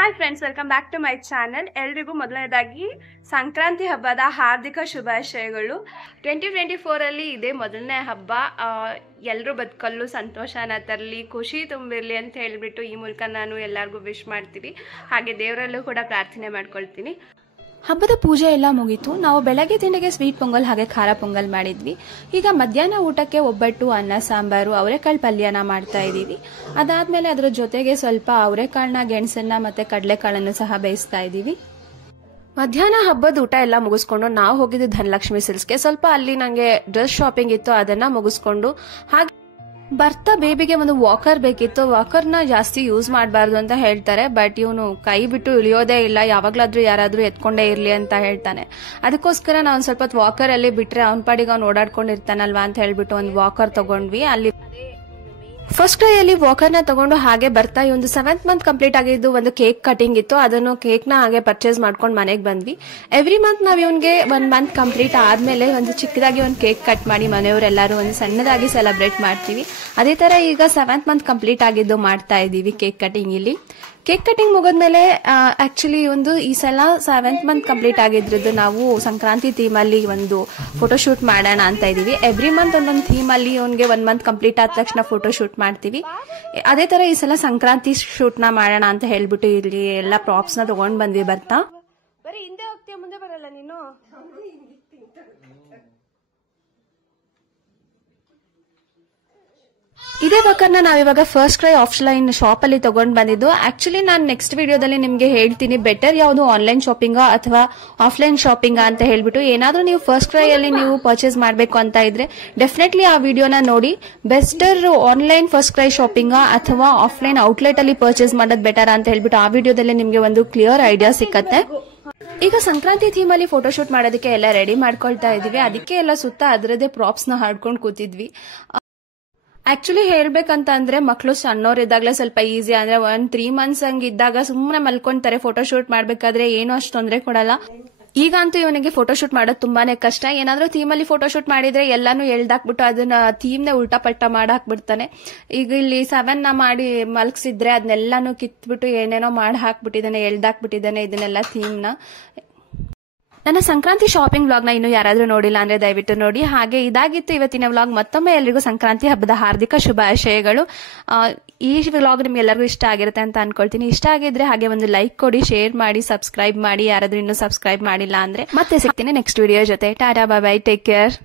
Hi friends, welcome back to my channel. ಎಲ್ರಿಗೂ ಮೊದಲನೇದಾಗಿ ಸಂಕ್ರಾಂತಿ ಹಬ್ಬದ ಹಾರ್ದಿಕ ಶುಭಾಶಯಗಳು. 2024 ಇದೇ ಮೊದಲನೇ ಹಬ್ಬ. ಎಲ್ಲರೂ ಬದುಕಲ್ಲೂ ಸಂತೋಷನ ತರಲಿ, ಖುಷಿ ತುಂಬಿರಲಿ ಅಂತ ಹೇಳಿಬಿಟ್ಟು ಈ ಮೂಲಕ ನಾನು ಎಲ್ಲರಿಗೂ ವಿಶ್ ಮಾಡ್ತೀವಿ. ಹಾಗೆ ದೇವರಲ್ಲೂ ಕೂಡ ಪ್ರಾರ್ಥನೆ ಮಾಡ್ಕೊಳ್ತೀನಿ. ಹಬ್ಬದ ಪೂಜೆ ಎಲ್ಲ ಮುಗೀತು. ನಾವು ಬೆಳಗ್ಗೆ ತಿಂಡಿಗೆ ಸ್ವೀಟ್ ಪೊಂಗಲ್ ಹಾಗೆ ಖಾರ ಪೊಂಗಲ್ ಮಾಡಿದ್ವಿ. ಈಗ ಮಧ್ಯಾಹ್ನ ಊಟಕ್ಕೆ ಒಬ್ಬಟ್ಟು, ಅನ್ನ ಸಾಂಬಾರು, ಅವರೆಕಾಳು ಪಲ್ಯನ ಮಾಡ್ತಾ ಇದ್ದೀವಿ. ಅದಾದ್ಮೇಲೆ ಅದರ ಜೊತೆಗೆ ಸ್ವಲ್ಪ ಅವರೆಕಾಳನ್ನ, ಗೆಣಸನ್ನ ಮತ್ತೆ ಕಡಲೆಕಾಳನ್ನು ಸಹ ಬೇಯಿಸ್ತಾ ಇದ್ದೀವಿ. ಮಧ್ಯಾಹ್ನ ಹಬ್ಬದ ಊಟ ಎಲ್ಲ ಮುಗಿಸ್ಕೊಂಡು ನಾವು ಹೋಗಿದ್ದು ಧನಲಕ್ಷ್ಮಿ ಸಿಲ್ಕ್ಸ್ಗೆ. ಸ್ವಲ್ಪ ಅಲ್ಲಿ ನಂಗೆ ಡ್ರೆಸ್ ಶಾಪಿಂಗ್ ಇತ್ತು, ಅದನ್ನ ಮುಗಿಸ್ಕೊಂಡು ಹಾಗೆ ಬರ್ತಾ ಬೇಬಿಗೆ ಒಂದು ವಾಕರ್ ಬೇಕಿತ್ತು. ವಾಕರ್ನ ಜಾಸ್ತಿ ಯೂಸ್ ಮಾಡಬಾರ್ದು ಅಂತ ಹೇಳ್ತಾರೆ, ಬಟ್ ಇವನು ಕೈ ಬಿಟ್ಟು ಇಳಿಯೋದೇ ಇಲ್ಲ. ಯಾವಾಗ್ಲಾದ್ರೂ ಯಾರಾದ್ರೂ ಎತ್ಕೊಂಡೇ ಇರ್ಲಿ ಅಂತ ಹೇಳ್ತಾನೆ. ಅದಕ್ಕೋಸ್ಕರ ನಾವು ಒಂದ್ ಸ್ವಲ್ಪ ಹೊತ್ತು ವಾಕರ್ ಅಲ್ಲಿ ಬಿಟ್ರೆ ಅವ್ನ ಪಾಡಿಗೆ ಅವ್ನು ಓಡಾಡ್ಕೊಂಡಿರ್ತಾನಲ್ವಾ ಅಂತ ಹೇಳ್ಬಿಟ್ಟು ಒಂದು ವಾಕರ್ ತಗೊಂಡ್ವಿ. ಅಲ್ಲಿ ಫಸ್ಟ್ ಕ್ರೈ ಅಲ್ಲಿ ವಾಕರ್ನ ತಗೊಂಡು ಹಾಗೆ ಬರ್ತಾ ಈ ಒಂದು 7th ಮಂತ್ ಕಂಪ್ಲೀಟ್ ಆಗಿದ್ದು ಒಂದು ಕೇಕ್ ಕಟಿಂಗ್ ಇತ್ತು. ಅದನ್ನು ಕೇಕ್ನ ಹಾಗೆ ಪರ್ಚೇಸ್ ಮಾಡ್ಕೊಂಡು ಮನೆಗೆ ಬಂದ್ವಿ. ಎವ್ರಿ ಮಂತ್ ನಾವ್ ಇವನ್ಗೆ 1 ಮಂತ್ ಕಂಪ್ಲೀಟ್ ಆದ್ಮೇಲೆ ಒಂದು ಚಿಕ್ಕದಾಗಿ ಒಂದು ಕೇಕ್ ಕಟ್ ಮಾಡಿ ಮನೆಯವರೆಲ್ಲರೂ ಒಂದು ಸಣ್ಣದಾಗಿ ಸೆಲೆಬ್ರೇಟ್ ಮಾಡ್ತೀವಿ. ಅದೇ ತರ ಈಗ 7th ಮಂತ್ ಕಂಪ್ಲೀಟ್ ಆಗಿದ್ದು ಮಾಡ್ತಾ ಇದೀವಿ ಕೇಕ್ ಕಟಿಂಗ್. ಇಲ್ಲಿ ಕೇಕ್ ಕಟಿಂಗ್ ಮುಗಿದ್ಮೇಲೆ ಆಕ್ಚುಲಿ ಈ ಸಲ 7th ಮಂತ್ ಕಂಪ್ಲೀಟ್ ಆಗಿದ್ರದ್ದು ನಾವು ಸಂಕ್ರಾಂತಿ ಥೀಮ್ ಅಲ್ಲಿ ಒಂದು ಫೋಟೋಶೂಟ್ ಮಾಡೋಣ ಅಂತ ಇದೀವಿ. ಎವ್ರಿ ಮಂತ್ ಒಂದೊಂದು ಥೀಮ್ ಅಲ್ಲಿ ಅವನ್ಗೆ 1 ಮಂತ್ ಕಂಪ್ಲೀಟ್ ಆದ ತಕ್ಷಣ ಫೋಟೋಶೂಟ್ ಮಾಡ್ತೀವಿ. ಅದೇ ತರ ಈ ಸಲ ಸಂಕ್ರಾಂತಿ ಶೂಟ್ ನ ಮಾಡೋಣ ಅಂತ ಹೇಳ್ಬಿಟ್ಟು ಇಲ್ಲಿ ಎಲ್ಲ ಪ್ರಾಪ್ಸ್ ನ ತಗೊಂಡ್ ಬಂದ್ವಿ. ಬರ್ತಾ ಬರೀ ಹಿಂದೆ ಹೋಗ್ತೀಯ, ಮುಂದೆ ಬರಲ್ಲ ನೀನು. ಇದೇ ವಾಕರ್ನ ನಾವಿವಾಗ ಫಸ್ಟ್ ಕ್ರೈ ಆಫ್ಲೈನ್ ಶಾಪ್ ಅಲ್ಲಿ ತಗೊಂಡ್ ಬಂದಿದ್ದು. ಆಕ್ಚುಲಿ ನಾನು ನೆಕ್ಸ್ಟ್ ವಿಡಿಯೋದಲ್ಲಿ ನಿಮ್ಗೆ ಹೇಳ್ತೀನಿ ಬೆಟರ್ ಯಾವುದು ಆನ್ಲೈನ್ ಶಾಪಿಂಗ್ ಅಥವಾ ಆಫ್ಲೈನ್ ಶಾಪಿಂಗ್ ಅಂತ ಹೇಳ್ಬಿಟ್ಟು. ಏನಾದ್ರೂ ನೀವು ಫಸ್ಟ್ ಕ್ರೈ ಅಲ್ಲಿ ನೀವು ಪರ್ಚೇಸ್ ಮಾಡ್ಬೇಕು ಅಂತ ಇದ್ರೆ ಡೆಫಿನೆಟ್ಲಿ ಆ ವಿಡಿಯೋನ ನೋಡಿ. ಬೆಸ್ಟರ್ ಆನ್ಲೈನ್ ಫಸ್ಟ್ ಕ್ರೈ ಶಾಪಿಂಗ್ ಅಥವಾ ಆಫ್ಲೈನ್ ಔಟ್ಲೆಟ್ ಅಲ್ಲಿ ಪರ್ಚೇಸ್ ಮಾಡೋದು ಬೆಟರ್ ಅಂತ ಹೇಳ್ಬಿಟ್ಟು ಆ ವಿಡಿಯೋದಲ್ಲಿ ನಿಮ್ಗೆ ಒಂದು ಕ್ಲಿಯರ್ ಐಡಿಯಾ ಸಿಕ್ಕತ್ತೆ. ಈಗ ಸಂಕ್ರಾಂತಿ ಥೀಮ್ ಅಲ್ಲಿ ಫೋಟೋಶೂಟ್ ಮಾಡೋದಕ್ಕೆ ಎಲ್ಲ ರೆಡಿ ಮಾಡ್ಕೊಳ್ತಾ ಇದೀವಿ. ಅದಕ್ಕೆ ಎಲ್ಲ ಸುತ್ತ ಅದರದೇ ಪ್ರಾಪ್ಸ್ ನ ಹಾಡ್ಕೊಂಡು ಕೂತಿದ್ವಿ. ಆಕ್ಚುಲಿ ಹೇಳ್ಬೇಕಂತ ಅಂದ್ರೆ ಮಕ್ಕಳು ಸಣ್ಣವರಿದ್ದಾಗಲೇ ಸ್ವಲ್ಪ ಈಸಿ. ಅಂದ್ರೆ 3 ಮಂತ್ಸ್ ಹಂಗ ಇದ್ದಾಗ ಸುಮ್ಮನೆ ಮಲ್ಕೊಂತಾರೆ. ಫೋಟೋಶೂಟ್ ಮಾಡ್ಬೇಕಾದ್ರೆ ಏನು ಅಷ್ಟು ತೊಂದರೆ ಕೊಡಲ್ಲ. ಈಗಂತೂ ಇವನಿಗೆ ಫೋಟೋಶೂಟ್ ಮಾಡೋದು ತುಂಬಾನೇ ಕಷ್ಟ. ಏನಾದ್ರೂ ಥೀಮ್ ಅಲ್ಲಿ ಫೋಟೋಶೂಟ್ ಮಾಡಿದ್ರೆ ಎಲ್ಲಾನು ಎಳ್ದಾಕ್ಬಿಟ್ಟು ಅದನ್ನ ಥೀಮ್ ನೇ ಉಲ್ಟಾ ಪಲ್ಟಾ ಮಾಡಾಕ್ಬಿಡ್ತಾನೆ. ಈಗ ಇಲ್ಲಿ 7 ನ ಮಾಡಿ ಮಲ್ಕ್ಸಿದ್ರೆ ಅದನ್ನೆಲ್ಲಾನು ಕಿತ್ಬಿಟ್ಟು ಏನೇನೋ ಮಾಡಿ ಹಾಕ್ಬಿಟ್ಟಿದ್ದಾನೆ, ಎಳ್ದಾಕ್ಬಿಟ್ಟಿದ್ದಾನೆ ಇದನ್ನೆಲ್ಲ ಥೀಮ್ ನ. ನನ್ನ ಸಂಕ್ರಾಂತಿ ಶಾಪಿಂಗ್ ವ್ಲಾಗ್ ನ ಇನ್ನು ಯಾರಾದ್ರೂ ನೋಡಿಲ್ಲ ಅಂದ್ರೆ ದಯವಿಟ್ಟು ನೋಡಿ. ಹಾಗೆ ಇದಾಗಿತ್ತು ಇವತ್ತಿನ ವ್ಲಾಗ್. ಮತ್ತೊಮ್ಮೆ ಎಲ್ರಿಗೂ ಸಂಕ್ರಾಂತಿ ಹಬ್ಬದ ಹಾರ್ದಿಕ ಶುಭಾಶಯಗಳು. ಈ ವ್ಲಾಗ್ ನಿಮ್ಗೆ ಎಲ್ಲರಿಗೂ ಇಷ್ಟ ಆಗಿರುತ್ತೆ ಅಂತ ಅನ್ಕೊಳ್ತೀನಿ. ಇಷ್ಟ ಆಗಿದ್ರೆ ಹಾಗೆ ಒಂದು ಲೈಕ್ ಕೊಡಿ, ಶೇರ್ ಮಾಡಿ, ಸಬ್ಸ್ಕ್ರೈಬ್ ಮಾಡಿ ಯಾರಾದ್ರೂ ಇನ್ನೂ ಸಬ್ಸ್ಕ್ರೈಬ್ ಮಾಡಿಲ್ಲ ಅಂದ್ರೆ. ಮತ್ತೆ ಸಿಗ್ತೀನಿ ನೆಕ್ಸ್ಟ್ ವಿಡಿಯೋ ಜೊತೆ. Tata, bye bye, take care.